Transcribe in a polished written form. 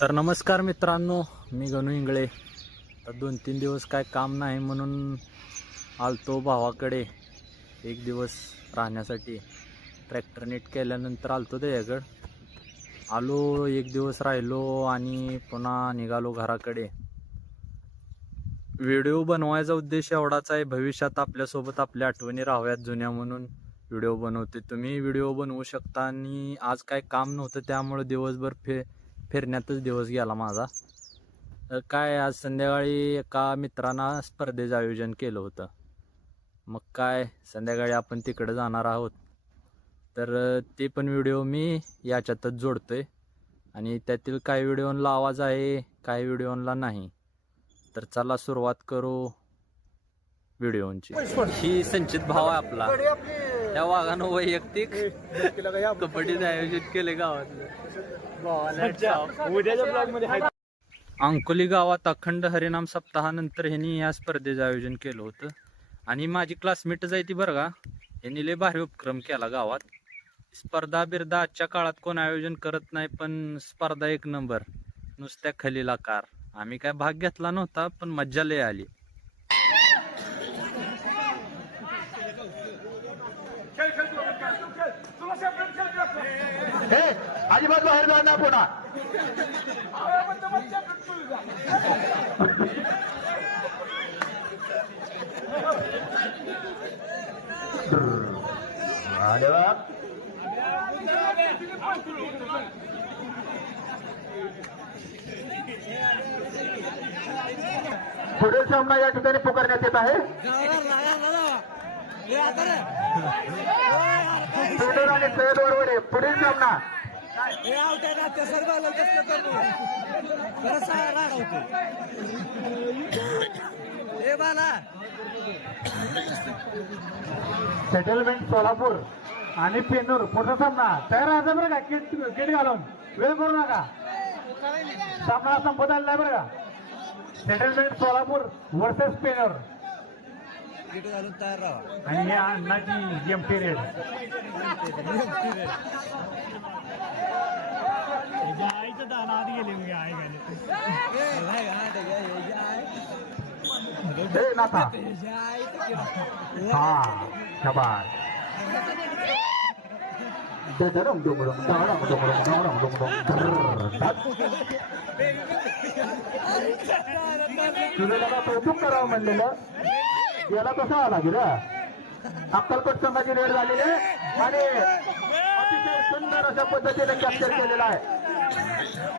तर नमस्कार मित्रांनो, मी गणू इंगळे. तर 2-3 दिवस काय काम नाही म्हणून आलतो भावाकडे एक दिवस राहण्यासाठी. ट्रॅक्टर नीट केल्यानंतर आलतो त्याच्याकडं. आलो, एक दिवस राहिलो आणि पुन्हा निघालो घराकडे. व्हिडिओ बनवायचा उद्देश एवढाच आहे, भविष्यात आपल्यासोबत आपल्या आठवणी राहाव्यात जुन्या म्हणून व्हिडिओ बनवते. तुम्ही व्हिडिओ बनवू शकता. आणि आज काय काम नव्हतं त्यामुळे दिवसभर फिरण्यातच दिवस गेला माझा. तर काय, आज संध्याकाळी एका मित्रांना स्पर्धेचं आयोजन केलं होतं. मग काय, संध्याकाळी आपण तिकडे जाणार आहोत. तर ते पण व्हिडिओ मी याच्यातच जोडतोय. आणि त्यातील काही व्हिडिओला आवाज आहे, काही व्हिडिओला नाही. तर चला सुरुवात करू व्हिडिओची. ही संचित भाव आहे आपला. त्या वाघानं वैयक्तिक कबड्डीचं आयोजन केले गावातलं. अंकोली गावात अखंड हरिनाम सप्ताहानंतर ह्यांनी या स्पर्धेचं आयोजन केलं होतं. आणि माझी क्लासमेटच आहे ती बरं का. यांनी लय भारी उपक्रम केला गावात. स्पर्धा बिर्धा आजच्या काळात कोण आयोजन करत नाही, पण स्पर्धा एक नंबर, नुसत्या खलीला कार. आम्ही काय भाग घेतला नव्हता, पण मज्जा लय आली. अजिबात बाहेर जाणार पुन्हा. पुढील सामना या ठिकाणी पुकारण्यात येत आहे. आणि सय्यद वरवडे पुढील सामना. सेटलमेंट सोलापूर आणि पेनूर पुढचा सामना. तयार राहायचा बरं का. किट घालून वेळ करू नका. सामना संपत आलेला आहे बरं का. Settlement Solapur versus Penur. घालून तयार राहा. आणि या अण्णाची गेम पिरियड. कौतुक करावं म्हणलेलं याला कसा आला गिरा. अक्कलकोट संघाची रेड झालेली आहे आणि अतिशय सुंदर अशा पद्धतीने कॅप्चर केलेला आहे.